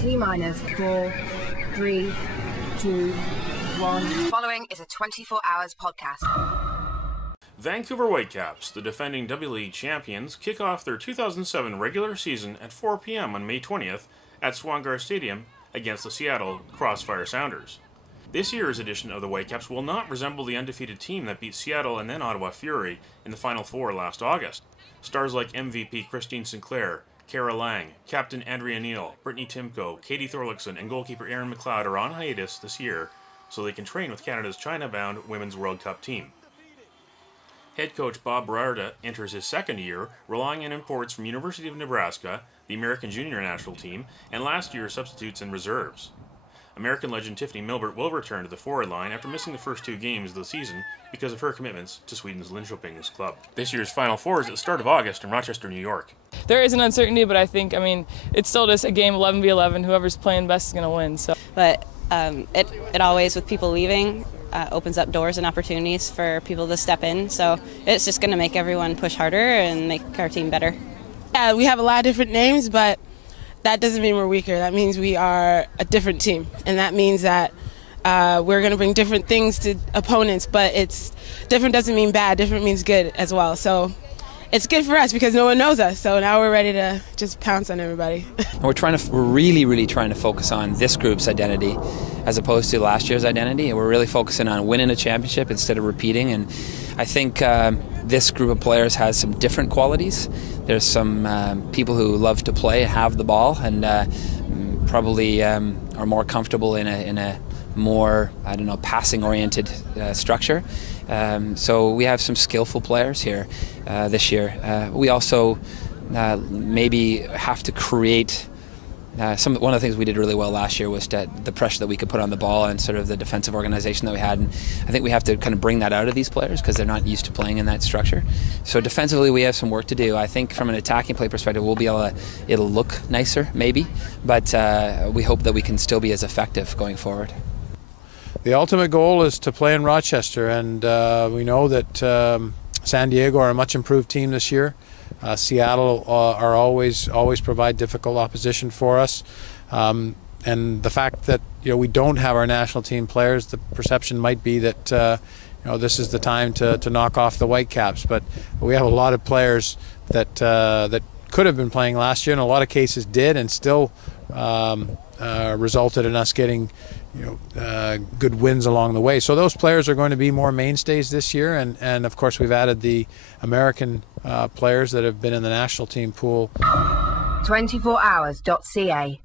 T-minus 4, 3, 2, 1. Following is a 24 Hours podcast. Vancouver Whitecaps, the defending W League champions, kick off their 2007 regular season at 4 p.m. on May 20th at Swangar Stadium against the Seattle Crossfire Sounders. This year's edition of the Whitecaps will not resemble the undefeated team that beat Seattle and then Ottawa Fury in the Final Four last August. Stars like MVP Christine Sinclair, Kara Lang, Captain Andrea Neal, Brittany Timko, Katie Thorlickson, and goalkeeper Erin McLeod are on hiatus this year so they can train with Canada's China-bound Women's World Cup team. Head coach Bob Birarda enters his second year, relying on imports from University of Nebraska, the American Junior National Team, and last year's substitutes and reserves. American legend Tiffany Milbert will return to the forward line after missing the first 2 games of the season because of her commitments to Sweden's Linköping's club. This year's Final Four is at the start of August in Rochester, New York. There is an uncertainty, but I think, it's still just a game 11v11. Whoever's playing best is going to win. So, but it always, with people leaving, opens up doors and opportunities for people to step in. So it's just going to make everyone push harder and make our team better. Yeah, we have a lot of different names, but that doesn't mean we're weaker. That means we are a different team, and that means that we're going to bring different things to opponents, but it's different doesn't mean bad. Different means good as well. So it's good for us because no one knows us, so now we're ready to just pounce on everybody. We're really trying to focus on this group's identity as opposed to last year's identity. We're really focusing on winning a championship instead of repeating, and I think this group of players has some different qualities. There's some people who love to play, have the ball, and probably are more comfortable in a more, passing-oriented structure. So we have some skillful players here this year. We also maybe have to create one of the things we did really well last year was the pressure that we could put on the ball and sort of the defensive organization that we had. And I think we have to kind of bring that out of these players because they're not used to playing in that structure. So defensively, we have some work to do. I think from an attacking play perspective, we'll be able to, it'll look nicer maybe, but we hope that we can still be as effective going forward. The ultimate goal is to play in Rochester, and we know that San Diego are a much improved team this year. Seattle are always provide difficult opposition for us, and the fact that we don't have our national team players, the perception might be that this is the time to knock off the Whitecaps. But we have a lot of players that could have been playing last year, and a lot of cases did, and still resulted in us getting good wins along the way. So those players are going to be more mainstays this year, and of course we've added the American players that have been in the national team pool. 24hours.ca